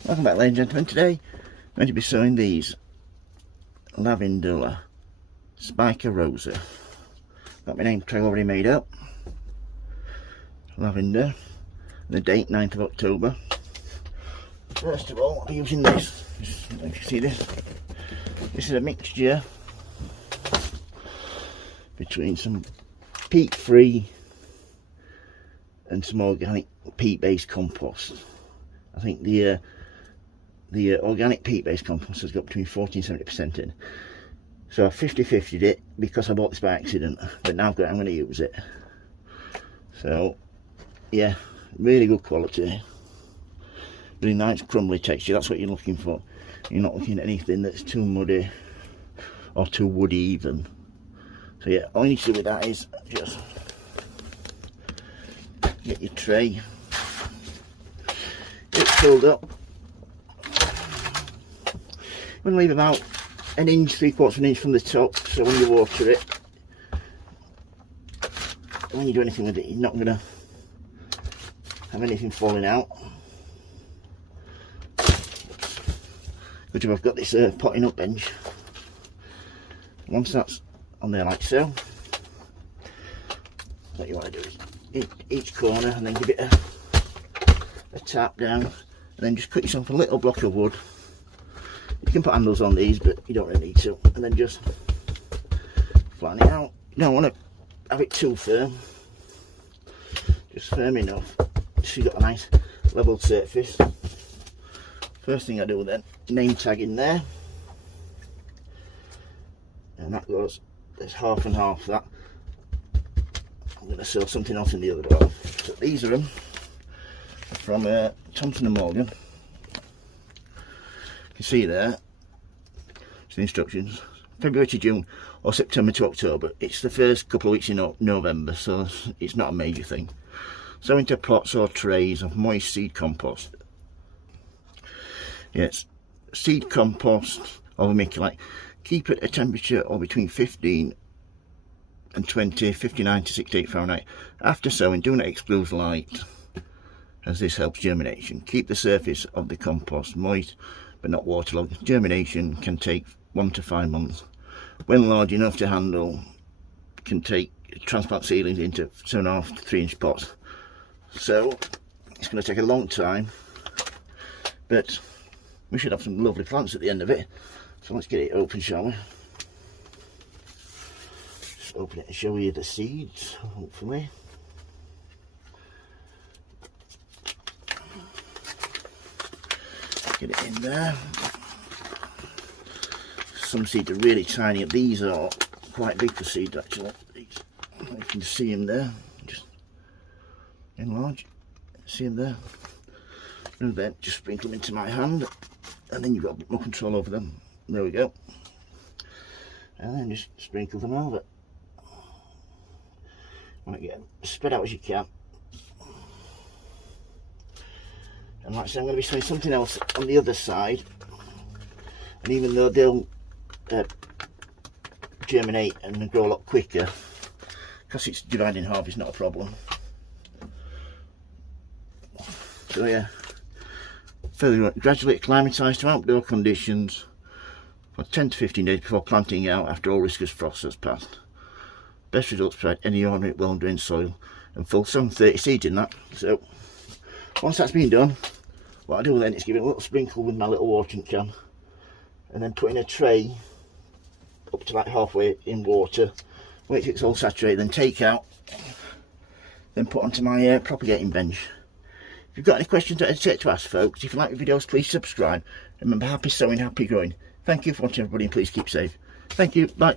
Welcome back, ladies and gentlemen. Today I'm going to be sowing these Lavender Spica Rosa. Got my name tag already made up. Lavender. The date 9th of October. First of all, I'll be using this. Just, if you see this, this is a mixture between some peat-free and some organic peat-based compost. I think the organic peat-based compost has got between 40 and 70% in. So I 50-50'd it because I bought this by accident, but now I'm going to use it. So yeah, really good quality, really nice crumbly texture. That's what you're looking for. You're not looking at anything that's too muddy or too woody even. So yeah, all you need to do with that is just get your tray, get it filled up. I'm going to leave about an inch, 3/4 of an inch from the top, so when you water it, when you do anything with it, you're not going to have anything falling out. Good job I've got this potting up bench. Once that's on there like so, what you want to do is hit each corner and then give it a tap down, and then just cut yourself a little block of wood. You can put handles on these, but you don't really need to, and then just flatten it out. You don't want to have it too firm, just firm enough so you've got a nice level surface. First thing I do then, name tag in there, and that goes, there's half and half that. I'm going to sew something else in the other door. So these are them from Thompson and Morgan. You can see there, it's the instructions. February to June or September to October. It's the first couple of weeks in November, so it's not a major thing. Sow into pots or trays of moist seed compost. Yes, seed compost or vermiculite. Keep at a temperature of between 15 and 20, 59 to 68 Fahrenheit. After sowing, do not expose light, as this helps germination. Keep the surface of the compost moist but not waterlogged. Germination can take 1 to 5 months. When large enough to handle, can transplant seedlings into 2.5 to 3 inch pots. So it's going to take a long time, but we should have some lovely plants at the end of it. So let's get it open, shall we? Just open it and show you the seeds, hopefully. Get it in there. Some seeds are really tiny. These are quite big for seeds, actually. These, you can see them there. Just enlarge. See them there. And then just sprinkle them into my hand, and then you've got a bit more control over them. There we go. And then just sprinkle them over. Want to get them spread out as you can. And like I said, I'm going to be showing something else on the other side. And even though they'll germinate and grow a lot quicker, because it's divided in half, it's not a problem. So yeah, further gradually acclimatise to outdoor conditions for 10 to 15 days before planting out after all risk of frost has passed. Best results provide any ordinary well drained soil and full sown 30 seeds in that. So once that's been done, what I do then is give it a little sprinkle with my little watering can, and then put in a tray up to like halfway in water. Wait till it's all saturated, then take out, then put onto my propagating bench. If you've got any questions, don't hesitate to ask, folks. If you like the videos, please subscribe. Remember, happy sowing, happy growing. Thank you for watching, everybody, and please keep safe. Thank you. Bye.